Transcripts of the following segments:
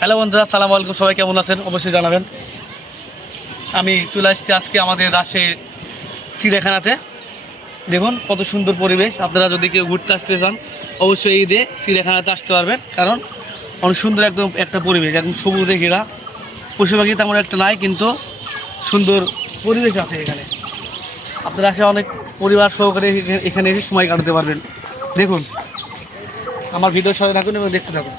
Hello বন্ধুরা, আসসালামু আলাইকুম। সবাই কেমন আছেন অবশ্যই জানাবেন। আমি চলে আসছি আজকে আমাদের রাজশাহী চিড়িয়াখানাতে। দেখুন কত সুন্দর পরিবেশ। আপনারা যদি কেউ ঘুরতে আসতে চান অবশ্যই এই ঈদে চিড়িয়াখানাতে আসতে পারবেন, কারণ অনেক সুন্দর একদম একটা পরিবেশ, একদম সবুজে ঘেরা। পশু পাখি তেমন একটা নাই, কিন্তু সুন্দর পরিবেশ আছে এখানে। আপনারা আসে অনেক পরিবার সহকারে এখানে এসে সময় কাটাতে পারবেন। দেখুন, আমার ভিডিওর সাথে থাকুন এবং দেখতে থাকুন।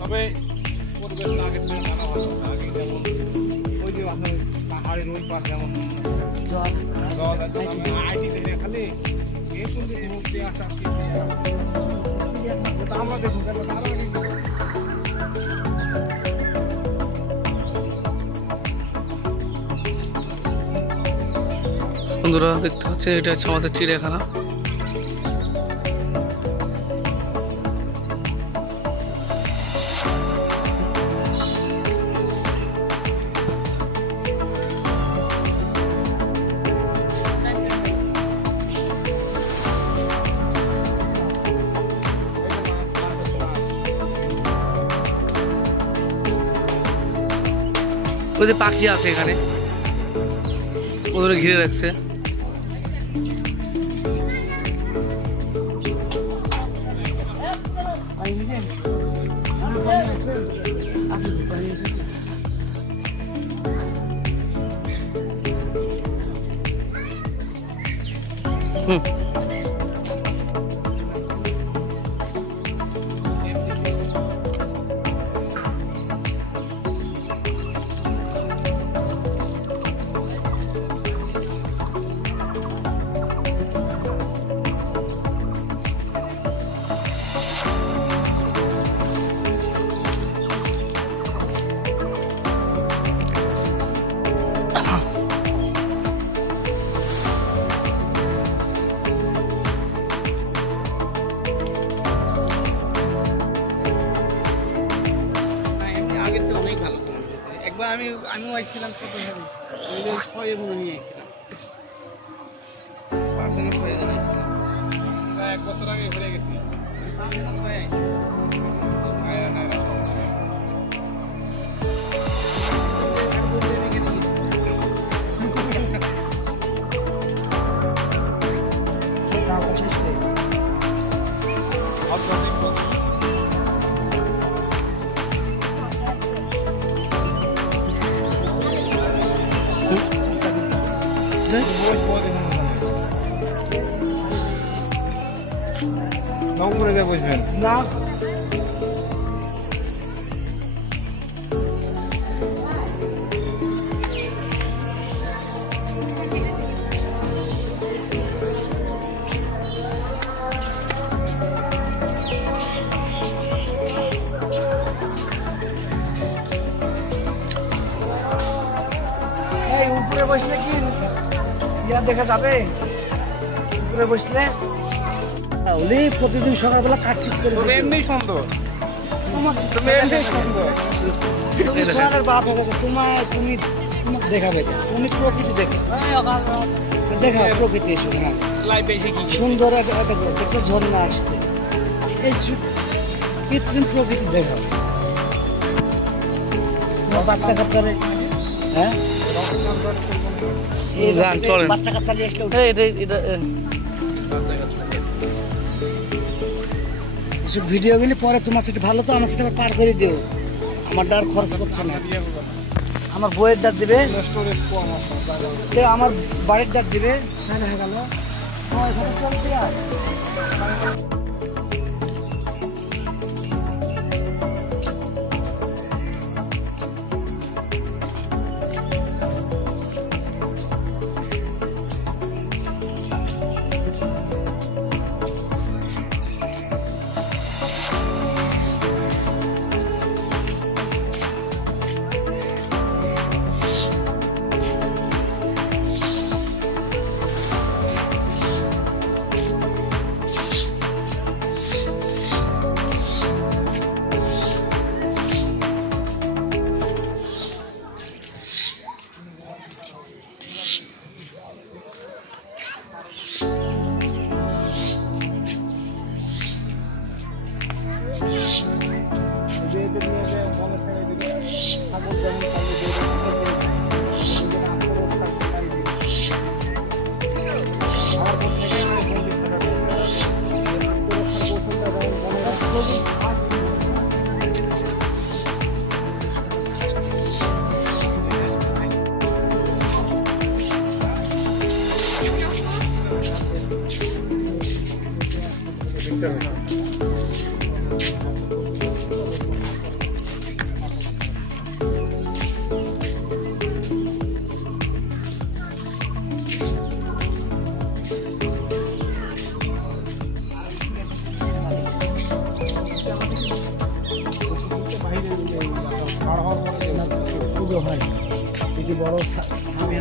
তবে পরিবেশটা আগের থেকে ভালো ভালো। আগে যেমন ওই যে আপনার পাহাড়ের ওই পাশ যেমন জল একদম আইটি থেকে খালি এই সুন্দর মুখ দিয়ে আসা আমরা দেখুন বন্ধুরা দেখতে হচ্ছে এটা হচ্ছে আমাদের চিড়িয়াখানা। ওই যে পাখি আছে এখানে, ওদের ঘিরে রাখছে। আমিও আসছিলাম কত ছয় মনে নিয়ে আসছিলাম, 1 বছর আগে ঘুরে গেছি। করে যা বুঝবেন না। উপরে বসলে কি ইয়া দেখা যাবে? উপরে বসলে প্রতিদিন সকালবেলা কাটপিস করে এমনি সুন্দর। বাপ তুমি তোমাকে দেখাবে, তুমি প্রকৃতি দেখে দেখা প্রকৃতি। হ্যাঁ, সুন্দর একটা ঝর্ণা আসছে, এই কৃত্রিম প্রকৃতি দেখা বাচ্চা কাচ্চারে। হ্যাঁ, বাচ্চা কাচ্চা নিয়ে আসলে এসব ভিডিওগুলি পরে তোমার সেটা ভালো, তো আমার সেটা পার করে দিও। আমার ডার খরচ করছে না। আমার বইয়ের ডাক দিবে, আমার বাড়ির ডাক দিবে, তাহলে হয়ে গেল। চলতে আর পুজো হয় এটি বড় সামনে